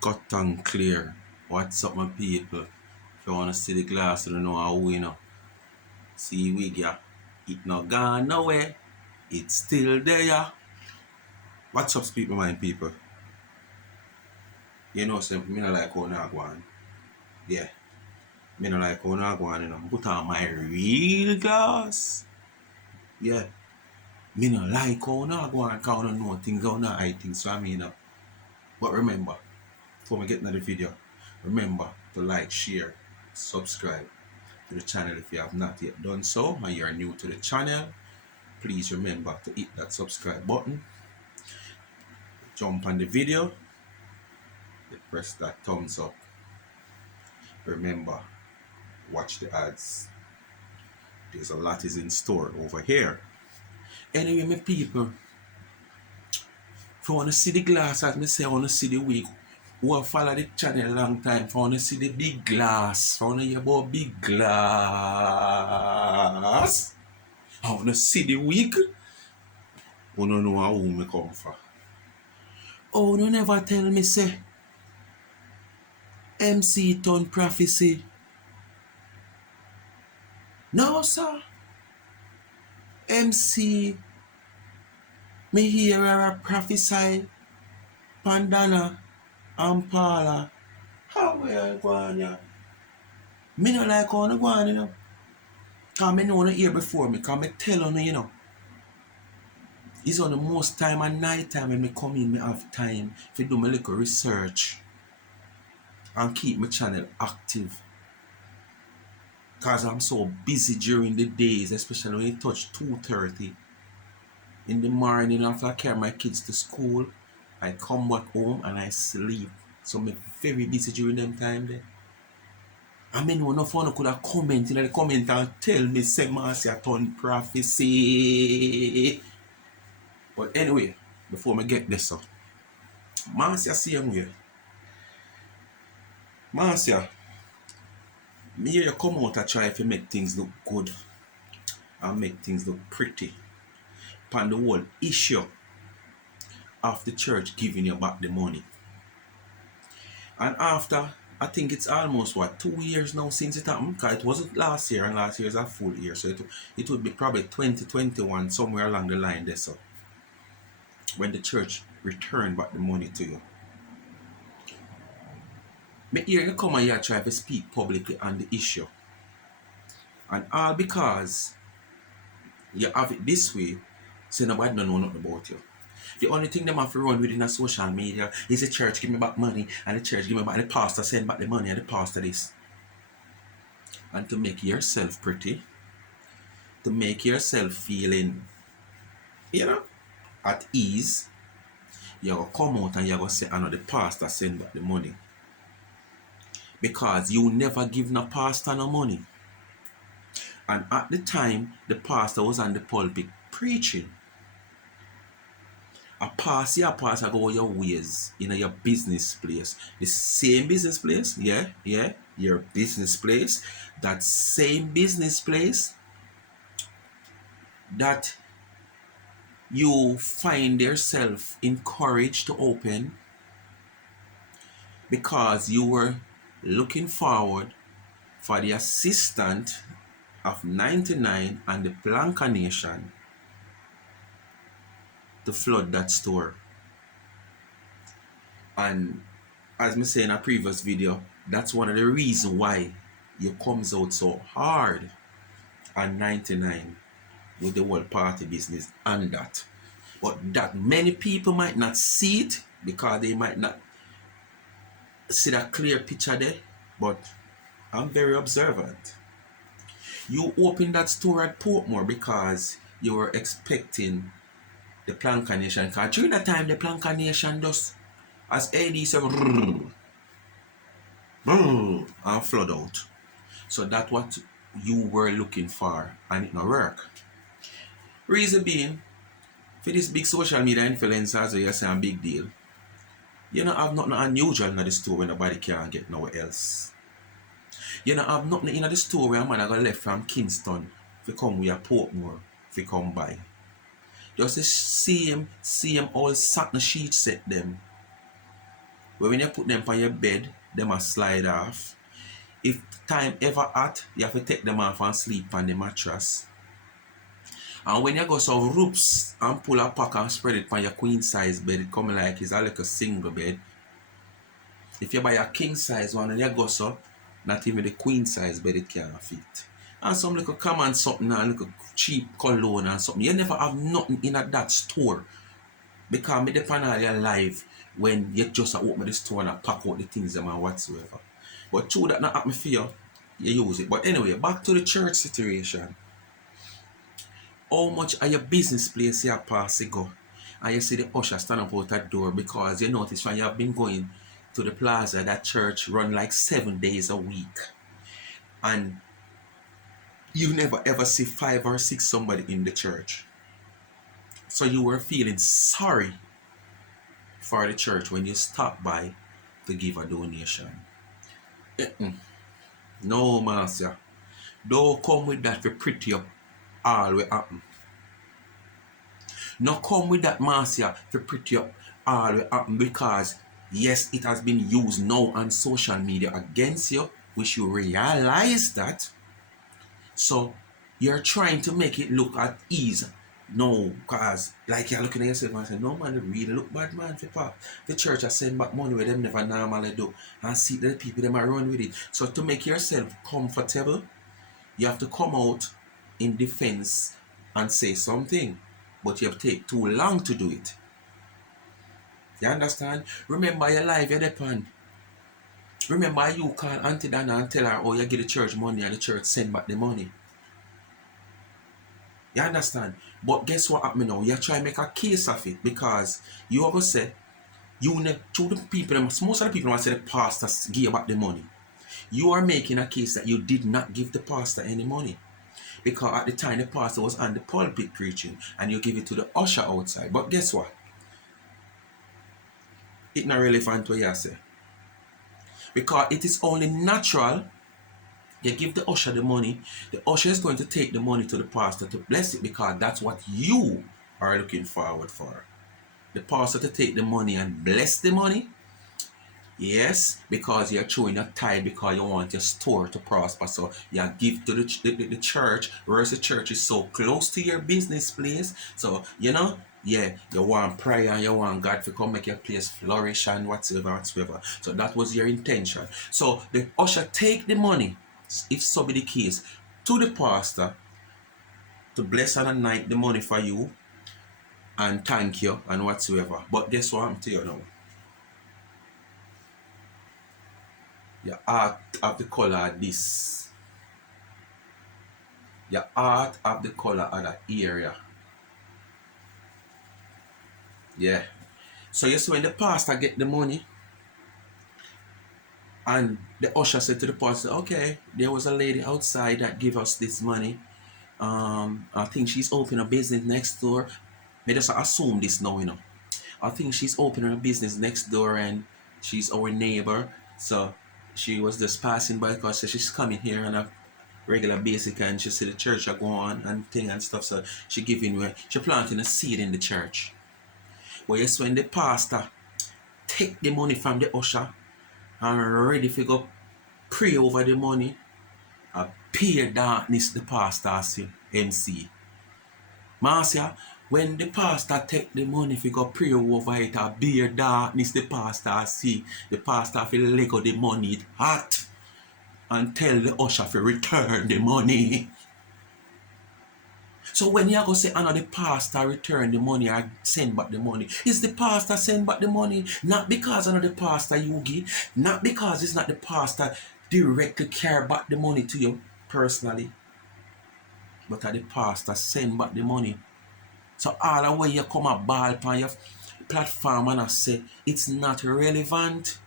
Cut and clear. What's up, my people? If you wanna see the glass, you don't know how we know. See we yeah. It not gone nowhere. It's still there. What's up, speak my mind, people? You know, say me not like how na go on. Yeah. Me not like how na go on, you know. Put on my real glass. Yeah. Me not like how na go on, cause I don't know things, how na hide things from me, you know. But remember, before we get into the video, remember to like, share, subscribe to the channel if you have not yet done so and you are new to the channel. Please remember to hit that subscribe button, jump on the video, press that thumbs up. Remember, watch the ads. There's a lot is in store over here. Anyway, my people, if you want to see the glass, as me say, I want to see the week. Who have followed the channel a long time, if I want to see the big glass, if I want to hear about big glass, I want to see the week. You don't know how me come from. Oh, you never tell me, say, MC turn prophecy. No, sir. MC, me hear her prophesy, Pandana and Paula. How we are going, ya? Me no like how you go on, you know. Because me know you hear before me, because me tell you, you know. It's on the most time at night time when me come in, me have time to do my little research and keep my channel active. Because I'm so busy during the days, especially when it touch 2:30 in the morning after I carry my kids to school. I come back home and I sleep. So I'm very busy during them time there. I mean, no one could have commented in the comment and tell me, say, Marcia turn prophecy. But anyway, before me get this up, Marcia same way. Marcia, me hear you come out and try to make things look good and make things look pretty. Upon the whole issue of the church giving you back the money. And after, I think it's almost, 2 years now since it happened? Because it wasn't last year, and last year is a full year. So it would be probably 2021, somewhere along the line there, so when the church returned back the money to you. Me hear you come and you try to speak publicly on the issue. And all because you have it this way, so nobody don't know nothing about you. The only thing them have to run within a social media is the church give me back money, and the church give me back, the pastor send back the money, and the pastor this. And to make yourself pretty, to make yourself feeling, you know, at ease, you go come out and you go say, I know the pastor send back the money. Because you never give no pastor no money. And at the time, the pastor was on the pulpit preaching. A pastor go your ways in your business place. The same business place, yeah, your business place. That same business place that you find yourself encouraged to open because you were looking forward for the assistant of 99 and the Planka Nation to flood that store. And as me say in a previous video, that's one of the reasons why you comes out so hard on 99 with the whole party business and that. But that many people might not see it because they might not see that clear picture there. But I'm very observant. You opened that store at Portmore because you were expecting the Planka Nation. Because during that time, the Planka Nation does, as AD said, and flood out. So that's what you were looking for, and it not work. Reason being, for this big social media influencers, you say a big deal, you don't have nothing unusual in the store when nobody can get nowhere else. You don't have nothing in the store where a man go left from Kingston if you come with a Portmore if you come by. Just the same old satin sheet set them. But when you put them on your bed, them a slide off. If time ever hot, you have to take them off and sleep on the mattress. And when you go some roops and pull a pack and spread it on your queen size bed, it come like it's a little single bed. If you buy a king size one and you go so, not even the queen size bed it can't fit. And some little common something and little cheap cologne and something. You never have nothing in that store. Because me depend on your life when you just open the store and pack out the things them and whatsoever. But true that not happen for you, you use it. But anyway, back to the church situation. How much are your business place you pass to go? And you see the usher stand up out that door because you notice when you have been going to the plaza, that church run like 7 days a week. And you never ever see 5 or 6 somebody in the church. So you were feeling sorry for the church when you stop by to give a donation. No, master. Don't come with that for pretty up all will happen. No come with that, master, for pretty up all will happen because yes, it has been used now on social media against you, which you realize that. So you're trying to make it look at ease. No, because like you're looking at yourself and saying, no man, it really look bad man for pop. The church has send back money where them never normally do. And see the people them are run with it. So to make yourself comfortable, you have to come out in defense and say something. But you have to take too long to do it. You understand? Remember your life, you depend. Remember you call Auntie Dana and tell her, oh, you give the church money and the church send back the money. You understand? But guess what happened now? You try to make a case of it because you ever say, to the people, most of the people want to say the pastor give back the money. You are making a case that you did not give the pastor any money. Because at the time the pastor was on the pulpit preaching and you give it to the usher outside. But guess what? It's not relevant what you say. Because it is only natural you give the usher the money. The usher is going to take the money to the pastor to bless it because that's what you are looking forward for. The pastor to take the money and bless the money. Yes, because you're throwing a tithe because you want your store to prosper. So you give to the church, whereas the church is so close to your business place. So, you want prayer and you want God to come make your place flourish and whatsoever. So that was your intention. So the usher take the money, if so be the case, to the pastor to bless and anoint the money for you and thank you and whatsoever. But guess what I'm telling you now? Your heart of the color of this. Your heart of the color of that area. Yeah. So you see when the pastor get the money and the usher said to the pastor, okay, there was a lady outside that gave us this money. I think she's opening a business next door. May just assume this now, I think she's opening a business next door and she's our neighbor. So she was just passing by because she's coming here on a regular basic and she see the church are go on and thing and stuff. So she planting a seed in the church. Well, yes, when the pastor take the money from the usher and ready to go pray over the money, appear darkness the pastor see, MC. Marcia, when the pastor take the money fi go pray over it, a beer darkness the pastor see. The pastor feel let go the money it hot and tell the usher to return the money. So when you go say another pastor return the money or send back the money, is the pastor send back the money? Not because another pastor you give, not because it's not the pastor directly care back the money to you personally, but the pastor send back the money. So all the way you come a ball upon your platform and I say it's not relevant.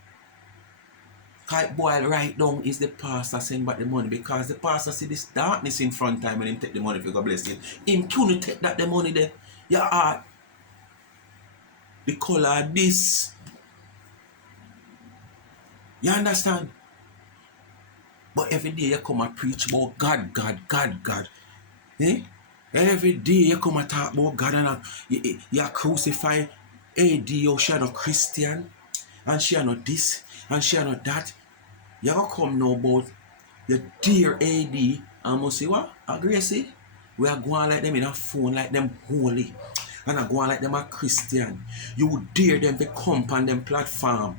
Kite boy right down is the pastor send back the money because the pastor see this darkness in front time and him take the money for God bless it. Him couldn't take that the money there. Your heart. The color of this. You understand? But every day you come and preach about God. Eh? Every day you come and talk about God and you crucify AD, oh, she are not Christian, and she are not this, and she are not that. You gonna come now about your dear AD and must say what? Agree, see? We are going like them in a phone, like them holy. And I go on like them a Christian. You would dare them to come on them platform.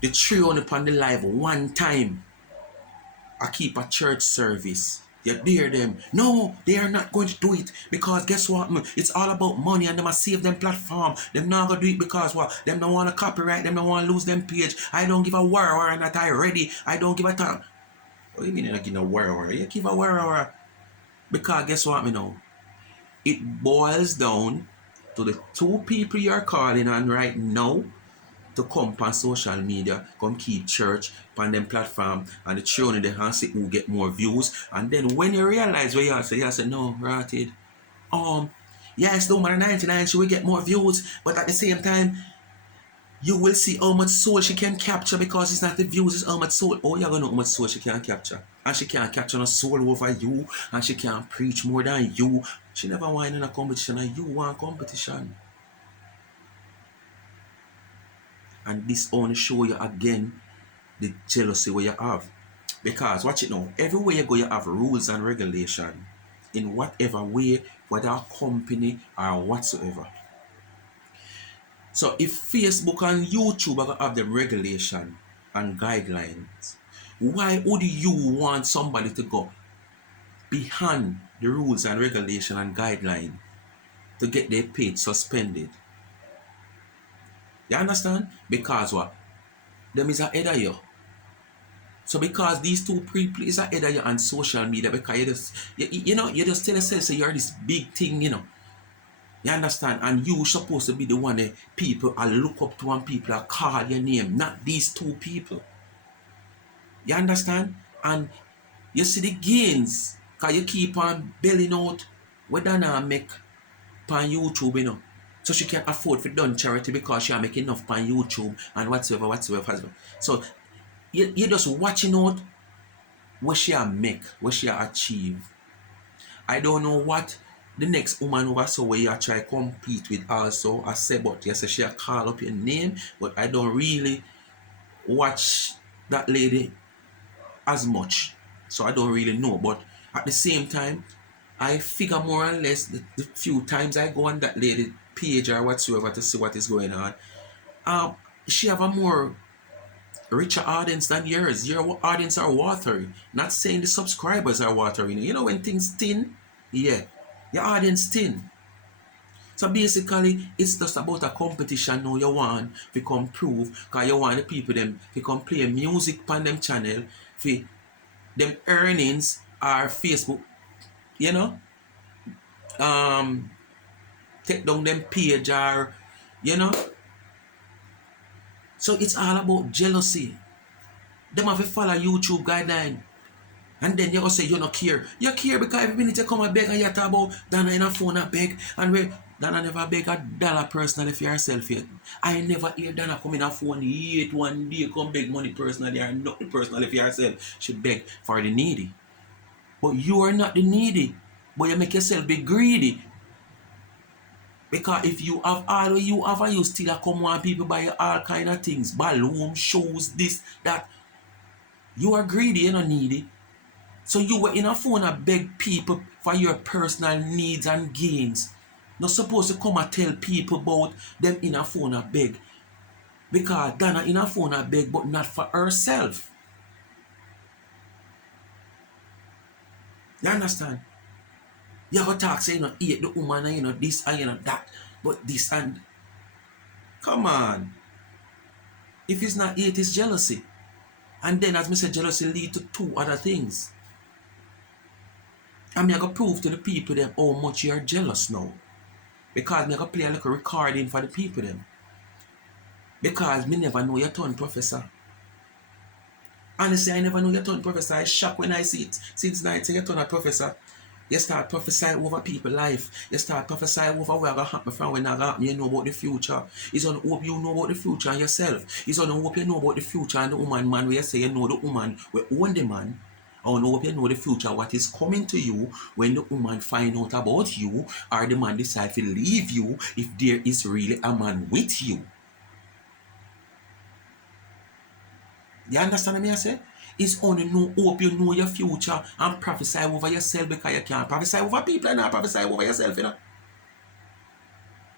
The three on upon the live one time. I keep a church service. You dare them. No, they are not going to do it because guess what? It's all about money and they must save them platform. Them not gonna do it because what? Them don't want to copyright. Them don't want to lose them page. I don't give a war not I ready. I don't give a talk. What do you mean you not give a war? You give a war because guess what me know? It boils down to the two people you're calling on right now to come on social media, come keep church on them platform and the throne in the hand say who get more views. And then when you realize where you say, no, rotted. Yes, the woman 99, she will get more views, but at the same time, you will see how much soul she can capture because it's not the views, it's how much soul. Oh, you're gonna know how much soul she can capture. And she can't capture no soul over you, and she can't preach more than you. She never want in a competition, and you want competition. And this only show you again the jealousy where you have. Because watch it now, everywhere you go you have rules and regulation in whatever way, whether a company or whatsoever. So if Facebook and YouTube are gonna have the regulation and guidelines, why would you want somebody to go behind the rules and regulation and guideline to get their page suspended? You understand? Because what? Them is ahead of you. So because these two people is ahead of you on social media, because you just tell yourself so you're this big thing, you know. You understand? And you supposed to be the one that people are look up to and people are call your name, not these two people. You understand? And you see the gains, because you keep on belling out what Dana make on YouTube, you know. So she can afford for done charity because she are making enough on YouTube and whatsoever. So you just watching out what she make, what she achieve. I don't know what the next woman over so where you try compete with also. I say, but yes, she call up your name, but I don't really watch that lady as much. So I don't really know. But at the same time, I figure more or less the few times I go on that lady page or whatsoever to see what is going on. She have a more richer audience than yours. Your audience are watery. Not saying the subscribers are watery. You know when things thin? Yeah. Your audience thin. So basically, it's just about a competition now you want to come prove because you want the people them to come play music on them channel for them earnings are Facebook, you know, take down them page or, you know. So it's all about jealousy. Them have to follow YouTube guideline. And then you go say you don't care. You care because every minute you come and beg and you talk about Dana in a phone and beg. And we Dana never beg $1 personally for yourself yet. I never hear Dana come in a phone yet one day come beg money personally or nothing personally for yourself. She beg for the needy. But you are not the needy. But you make yourself be greedy. Because if you have all you have and you still come on people buy all kind of things. Balloons, shoes, this, that. You are greedy, you're not needy. So you were in a phone and beg people for your personal needs and gains. Not supposed to come and tell people about them in a phone and beg. Because Dana in a phone and beg, but not for herself. You understand? You go talk say, you know, hate the woman and you know this and you know that. But this and... Come on. If it's not hate, it's jealousy. And then as I said, jealousy lead to two other things. And I go prove to the people them how much you're jealous now. Because I go play a little recording for the people them. Because me never know you turn professor. Honestly, I never know you turn professor. I shock when I see it. Since 19 you turn a professor. You start prophesying over people's life. You start prophesying over what going to happen from when that happen. You know about the future. It's on hope you know about the future yourself. It's on hope you know about the future and the woman man where you say you know the woman we own the man. I don't know if you know the future, what is coming to you when the woman find out about you or the man decide to leave you if there is really a man with you. You understand what I say? It's only no hope you know your future and prophesy over yourself because you can't prophesy over people and not prophesy over yourself, you know.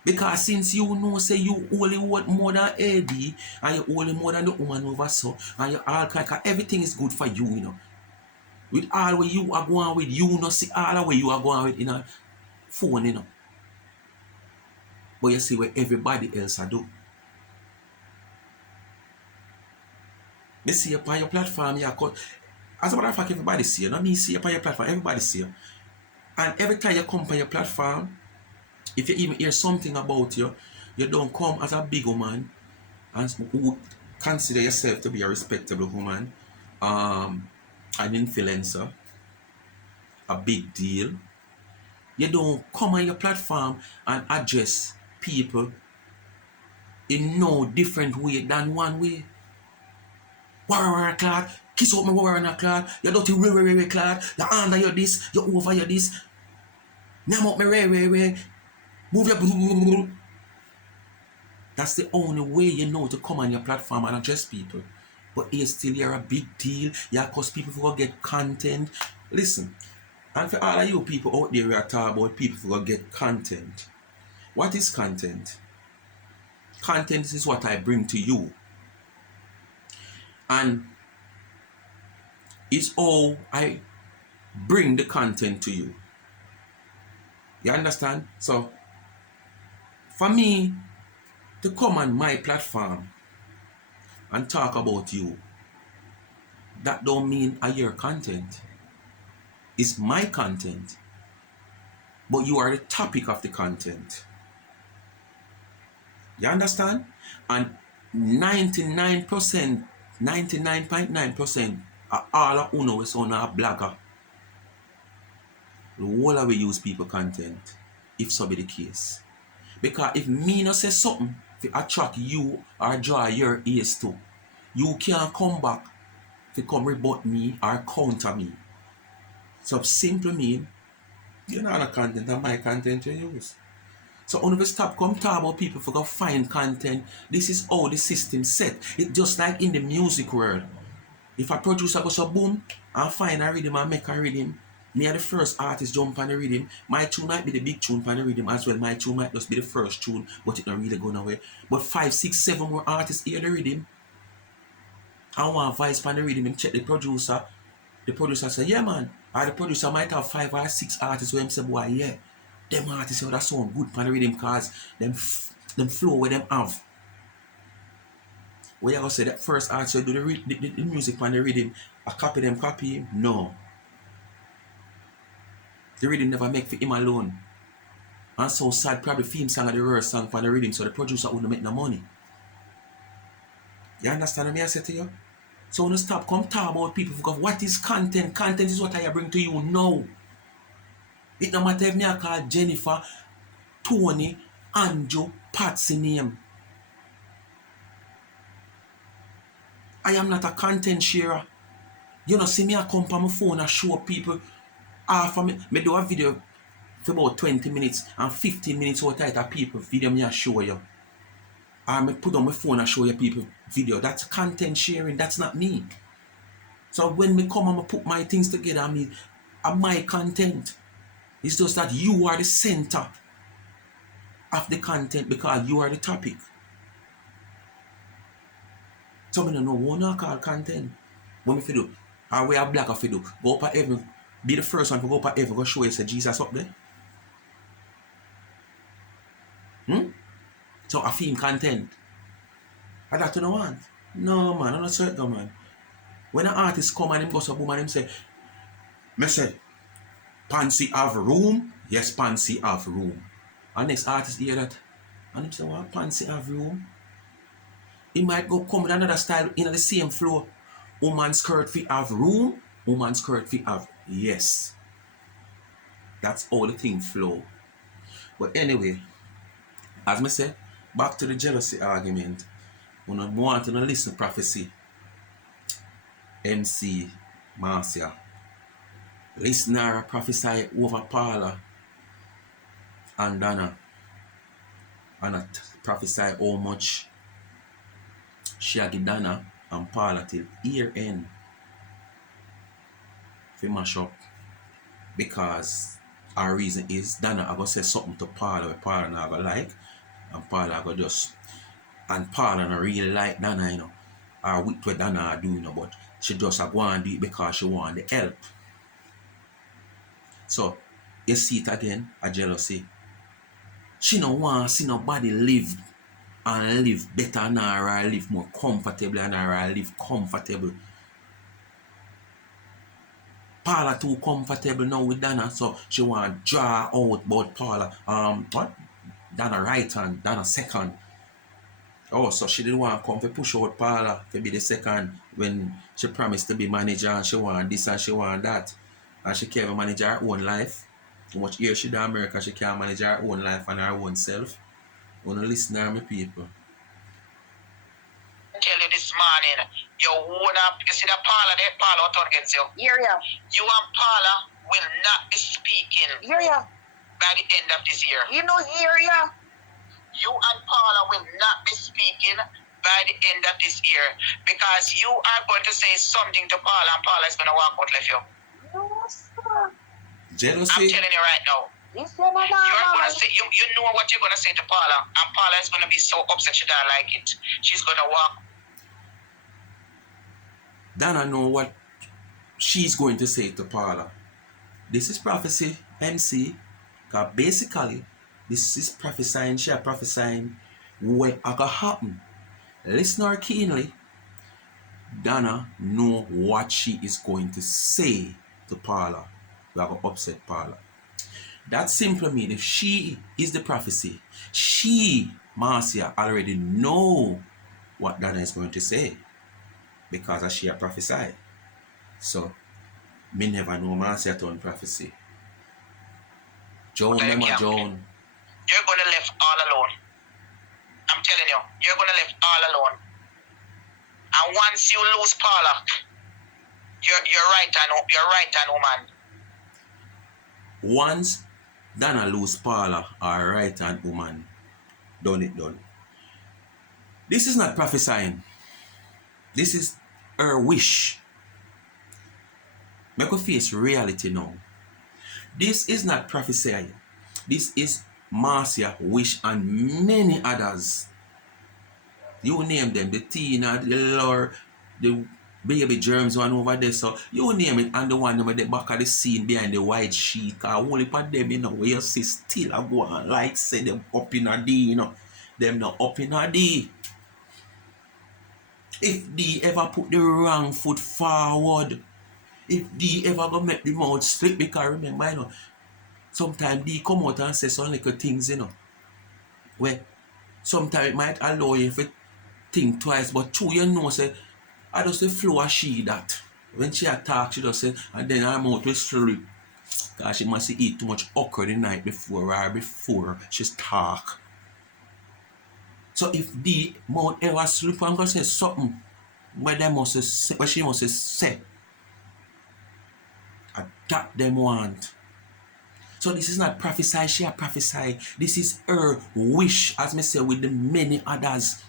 Because since you know, say you only want more than AD and you only more than the woman over so and you all kind of, everything is good for you, you know. With all where you are going with, you know, see all the way you are going with in a phone, you know. But you see what everybody else I do. Me see you on your platform, yeah, as a matter of fact, everybody see you. Not me see you on your platform, everybody see you. And every time you come on your platform, if you even hear something about you, you don't come as a big woman and who consider yourself to be a respectable woman, an influencer, a big deal. You don't come on your platform and address people in no different way than one way. Warrior clad, kiss up my warrior clad, you dirty re clad, you under you this, you over you this, name up me re, move your. That's the only way you know to come on your platform and address people. But you still you're a big deal, yeah, cause people will get content. Listen, and for all of you people out there who are talking about people will get content. What is content? Content is what I bring to you. And it's how I bring the content to you. You understand? So, for me to come on my platform and talk about you, that don't mean I your content. It's my content. But you are the topic of the content. You understand? And 99%, 99.9% of all of uno is on a blogger. The whole of we use people content, if so be the case. Because if me no say something to attract you or draw your ears to, you can't come back to come rebut me or counter me. So simply mean, you're not a content of my content you use. So when we stop come talk about people for go find content, this is how the system set. It's just like in the music world. If a producer goes so boom and find a rhythm and make a rhythm, me are the first artist jump on the rhythm. My tune might be the big tune on the rhythm as well. My tune might just be the first tune, but it not really going away. But 5, 6, 7 more artists hear the rhythm. And one voice on the rhythm and check the producer. The producer say, yeah man. Or the producer might have 5 or 6 artists where him say, boy, yeah. Them artists that sound good on the rhythm cause them flow where them have. Where you gonna say that first artist will do the music on the rhythm, I copy him? No. The rhythm never make for him alone. And so sad, probably theme song of the real song for the rhythm, so the producer wouldn't make no money. You understand what I say to you? So when you stop, come talk about people, because what is content? Content is what I bring to you now. It no matter if me I call Jennifer, Tony, Andrew, Patsy name. I am not a content sharer. You know, see me I come on my phone and show people half of me do a video for about 20 minutes and 15 minutes out of people video me I show you. Or me put on my phone and show you people video. That's content sharing, that's not me. So when me come and me put my things together, I mean, my content. It's just that you are the center of the content because you are the topic. So I don't know what I call content. What me do? Or we are black of do. Go up at heaven. Be the first one to go up at heaven. Go show you say Jesus up there. So I feel content. I that you don't want. No man, I'm not certain man. When an artist come and him go so boom and him say, me say, Pansy have room? Yes, Pansy have room. And next artist hear that. And him say, what Pansy have room? He might go come with another style in the same flow. Woman skirt fi have room? Woman skirt fi have. Yes. That's all the thing flow. But anyway, as me say, back to the jealousy argument. When I want to listen to prophecy, MC Marcia, Listener prophesy over Paula and Donna. And I prophesy how much she a give Donna and Paula till year end. Fi mash up. Because our reason is Donna I go say something to Paula where Paula not go like. And Paula go just, and Paula not really like Donna, you know. Or with what Donna do, you know, but she just a go and do it because she want the help. So you see it again, a jealousy. She no want to see nobody live and live better than her or live more comfortable than her or live comfortable. Paula too comfortable now with Donna, so she want to draw out about Paula. What? Donna right hand, Donna second. Oh, so she didn't want to come to push out Paula to be the second when she promised to be manager and she want this and she want that. And she can't manage her own life. Too much years she in America, she can't manage her own life and her own self. Want to listen to me, people. Tell you this morning, you see that Paula there, Paula out against you. Yeah. You and Paula will not be speaking. Yeah. By the end of this year. You know, yeah. You and Paula will not be speaking by the end of this year because you are going to say something to Paula and Paula is going to walk out left you. Jealousy. I'm telling you right now. You're gonna say you know what you're gonna say to Paula, and Paula is gonna be so upset she don't like it. She's gonna walk. Donna know what she's going to say to Paula. This is prophecy, MC. Because basically, this is prophesying, she is prophesying what are going to happen. Listen her keenly. Donna know what she is going to say to Paula. We are going to upset Paula. That simply means if she is the prophecy, she, Marcia, already know what Donna is going to say. Because as she a prophesy. So, me never know Marcia turn prophecy. Joan, Joan. You're gonna left all alone. I'm telling you, you're gonna left all alone. And once you lose Paula, you're right hand woman. Once Donna lose Paula, our right hand woman, done. This is not prophesying. This is her wish. Make her face reality now. This is not prophesying. This is Marcia wish and many others. You name them, the Tina, the Lure, the baby germs one over there. So you name it, and the one with the back of the scene behind the white sheet. Cause only for them, you know, where you see still a go on like say them up in a D, you know. Them not up in a D. If they ever put the wrong foot forward, if they ever go make the mouth slip, because remember, you know, sometimes they come out and say some little things, you know, where sometimes it might allow you to think twice, but true, you know, say, I just the flow of she that. When she attack, she just say, and then her mouth will slip. Because she must eat too much okra the night before or before she talk. So if the mouth ever slip and go say something, where they must say, where she must say, that them want. So this is not prophesy, she a prophesy. This is her wish, as me say, with the many others.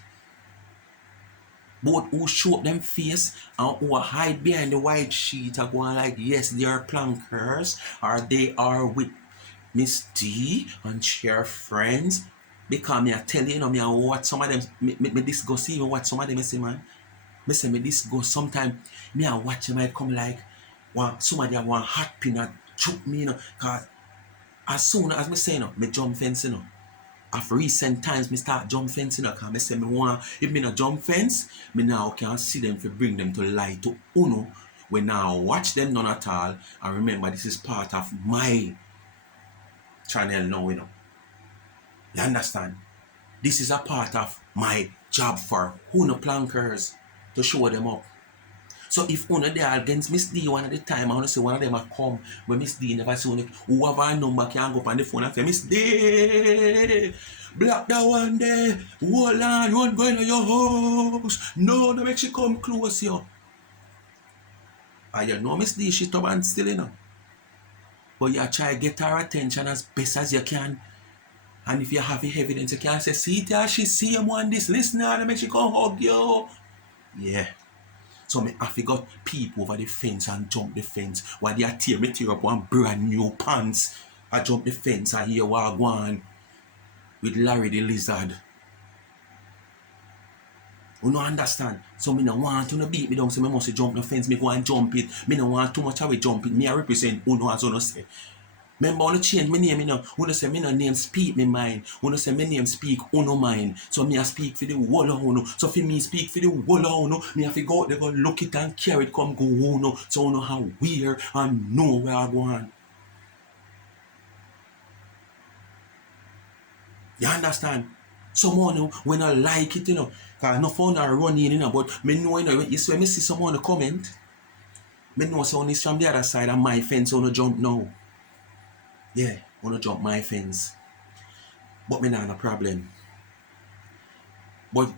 Both who show up them face and who hide behind the white sheet are going like, yes, they are plankers, or they are with Miss D and share friends. Because me I tell you, me I watch some of them, me discuss even what some of them say, man. Me say me discuss sometimes, me I watch them, I come like, somebody want hot pin and choke me, you know, because as soon as me say, you know, me jump fence, you know. Of recent times, me start jump fence, you know, because I say me want, if me not jump fence, me now can see them to bring them to light to uno. We now watch them none at all, and remember this is part of my channel now, you know. You understand? This is a part of my job for uno plankers to show them up. So if one of them against Miss D one at the time, I want to say one of them a come, but Miss D never see one, whoever I number can go up on the phone and say, Miss D, block that one there, hold on, you want going to your house. No, make she come close, yo. And you know Miss D, she stubborn still, you know. but you try to get her attention as best as you can. And if you have the evidence, you can say, see it, she see him on this, listen to her, make she come hug you. Yeah. So me have to got peep over the fence and jump the fence while they tear up one brand new pants. I jump the fence and hear what I go on with Larry the Lizard. You no understand? So me no want to beat me down, so me must jump the fence, me go and jump it. Me no want too much of it jump it. Me I represent Uno as Uno say. Remember, I want to change my name, you know. Uno say me no name speak me mind. Uno say my name speak Uno mind. So me I speak for the whole of Uno. So for me speak for the whole of Uno, me have to go out there, go look it and carry it, come go Uno. So Uno how weird and know where I go on. You understand? Someone when I like it, you know, cause no fun I run in, you know, but me know, you know, you see when me see someone comment, me know someone is from the other side of my fence, wanna jump now. Yeah, wanna jump my fence. But me not no problem. But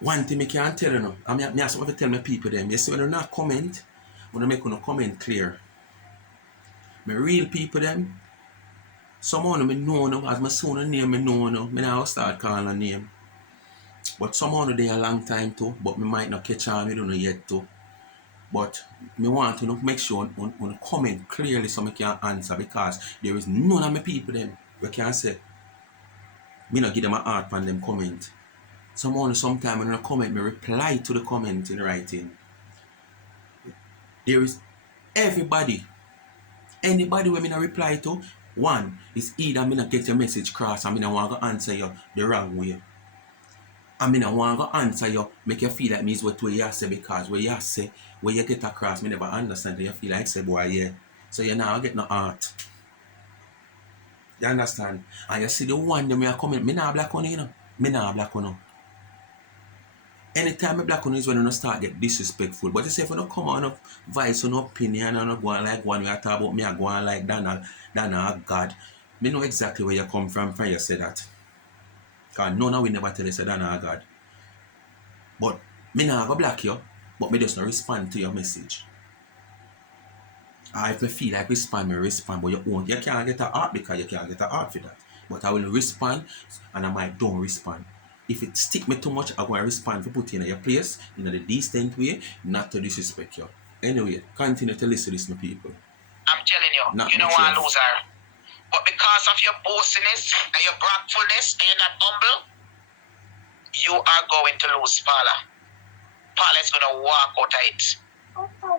one thing I can tell you now, I have to tell my people them, you see when you not comment, when I make no comment clear. My real people them, someone me know now, as my son a name me know now, me now start calling a name. But someone they a long time too, but me might not catch on, we don't know yet too. But me want to make sure on comment clearly so I can answer, because there is none of my people them we can say me not give them a heart on them comment. Someone sometime when I comment, me reply to the comment in writing. There is everybody, anybody when me not reply to, one is either me not get your message cross and me not want to answer you the wrong way. I mean, I want to answer you, make you feel like me is what you say, because what you say, where you get across, me never understand. You feel like say, boy, yeah. So you now get no heart. You understand? And you see the one that me are coming, me not black on you know. Me not black on you. Anytime me black on you is when you start get disrespectful. But you say if you don't come on up, voice on opinion and not go on like one way I talk about me, I go on like Dana God. Me know exactly where you come from you say that. Because none of we never tell you say Dana God. But me not go block you, but me just not respond to your message. Or if I feel like respond, me respond, but you can't get a heart because you can't get a heart for that. But I will respond and I might don't respond. If it stick me too much, I'm going to respond to put you in your place in a decent way, not to disrespect you. Anyway, continue to listen to this, my people. I'm telling you, not you don't want to lose her. But because of your boastiness and your bragfulness and you're not humble, you are going to lose Paula. Paula is going to walk out of it.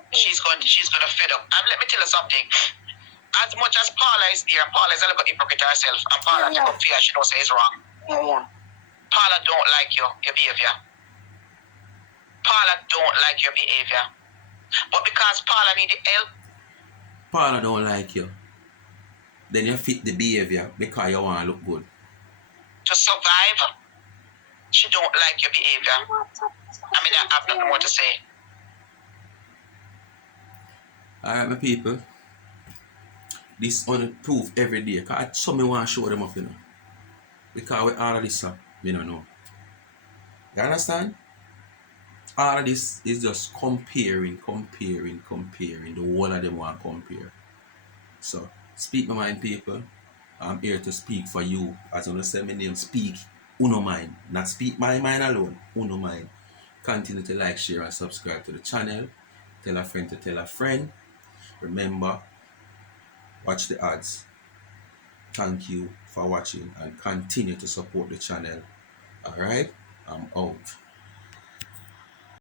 She's going to fed up. And let me tell you something. As much as Paula is there, Paula is a little hypocrite herself, and Paula take up fear, she knows it's wrong. Paula don't like your behavior. Paula don't like your behavior. But because Paula need the help, Paula don't like you, then you fit the behavior because you want to look good. To survive, she don't like your behavior. I mean, I have nothing more to say. Alright, my people. This on proof every day. Because some me want to show them up, you know. Because with all of this, me don't know. You understand? All of this is just comparing. The whole of them want to compare. So, speak my mind, people. I'm here to speak for you. As I say my name, speak Uno mind. Not speak my mind alone. Uno mind. Continue to like, share, and subscribe to the channel. Tell a friend to tell a friend. Remember, watch the ads. Thank you for watching and continue to support the channel. Alright, I'm out.